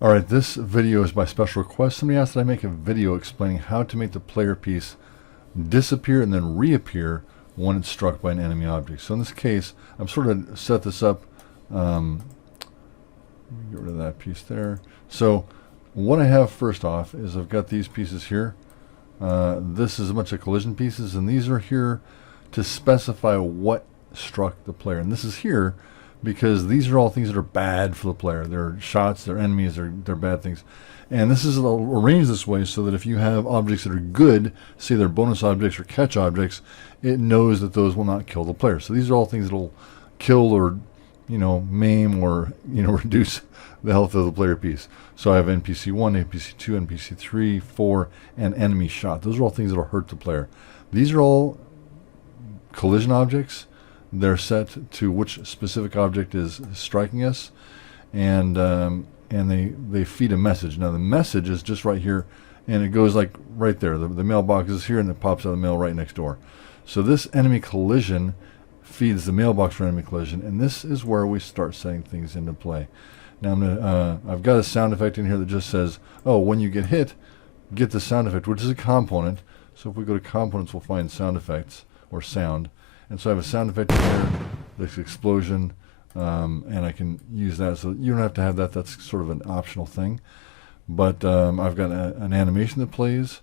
Alright, this video is by special request. Somebody asked that I make a video explaining how to make the player piece disappear and then reappear when it's struck by an enemy object. So in this case, I'm sort of set this up. Let me get rid of that piece there. So what I have first off is I've got these pieces here. This is a bunch of collision pieces, and these are here to specify what struck the player. And this is here because these are all things that are bad for the player. They're shots, they're enemies, they're bad things. And this is arranged this way so that if you have objects that are good, say they're bonus objects or catch objects, it knows that those will not kill the player. So these are all things that will kill or, maim or, reduce the health of the player piece. So I have NPC 1, NPC 2, NPC 3, 4, and enemy shot. Those are all things that will hurt the player. These are all collision objects. They're set to which specific object is striking us, and they feed a message. Now the message is just right here, and it goes like right there. The mailbox is here, and it pops out of the mail right next door. So this enemy collision feeds the mailbox for enemy collision, and this is where we start setting things into play. Now I've got a sound effect in here that just says, oh, when you get hit, get the sound effect, which is a component. So if we go to components, we'll find sound effects or sound. And so I have a sound effect in here, this explosion, and I can use that. So you don't have to have that. That's sort of an optional thing. But I've got an animation that plays.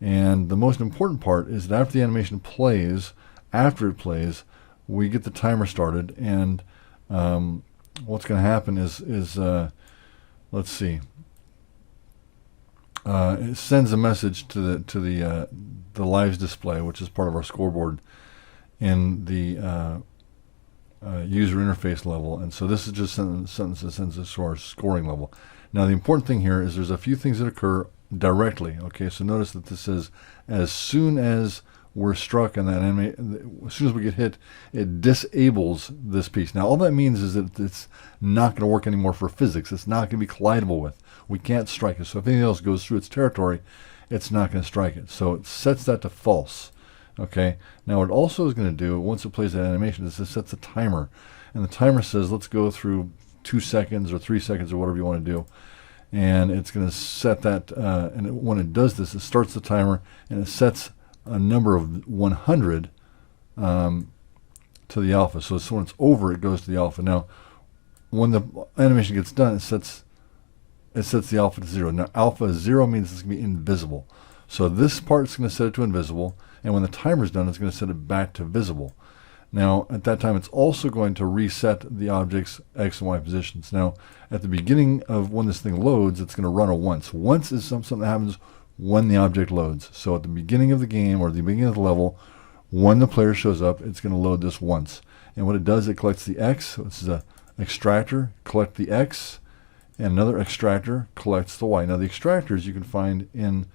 And the most important part is that after the animation plays, we get the timer started. And what's going to happen is let's see. It sends a message to the lives display, which is part of our scoreboard in the user interface level. And so this is just something that sends us to our scoring level. Now the important thing here is there's a few things that occur directly. Okay, so notice that this says as soon as we're struck and that enemy, as soon as we get hit, it disables this piece. Now all that means is that it's not going to work anymore for physics. It's not going to be collidable with. We can't strike it. So if anything else goes through its territory, it's not going to strike it. So it sets that to false. Okay, now what it also is going to do, once it plays that animation, is it sets a timer. And the timer says, let's go through 2 seconds or 3 seconds or whatever you want to do. And it's going to set that, when it does this, it starts the timer and it sets a number of 100 to the alpha. So when it's over, it goes to the alpha. Now, when the animation gets done, it sets the alpha to 0. Now, alpha 0 means it's going to be invisible. So this part's going to set it to invisible. And when the timer's done, it's going to set it back to visible. Now, at that time, it's also going to reset the object's X and Y positions. Now, at the beginning of when this thing loads, it's going to run a once. Once is something that happens when the object loads. So at the beginning of the game or the beginning of the level, when the player shows up, it's going to load this once. And what it does, it collects the X. So this is an extractor, collect the X, and another extractor collects the Y. Now, the extractors you can find in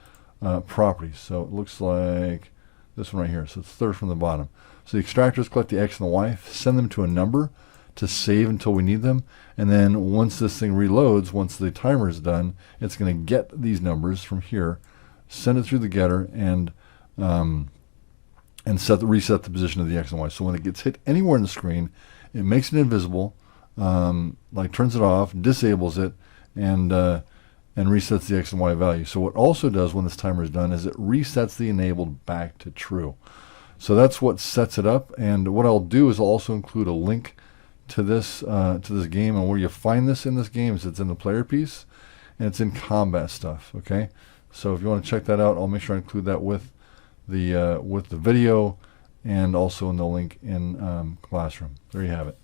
properties. So it looks like this one right here. So it's third from the bottom. So the extractors collect the X and the Y, send them to a number to save until we need them. And then once this thing reloads, once the timer is done, it's going to get these numbers from here, send it through the getter, and reset the position of the X and Y. So when it gets hit anywhere in the screen, it makes it invisible, turns it off, disables it, and resets the X and Y value. So what also does when this timer is done is it resets the enabled back to true. So that's what sets it up. And what I'll do is I'll also include a link to this game, and where you find this in this game is it's in the player piece and it's in combat stuff. Okay, so if you want to check that out, I'll make sure I include that with the video and also in the link in Classroom. There you have it.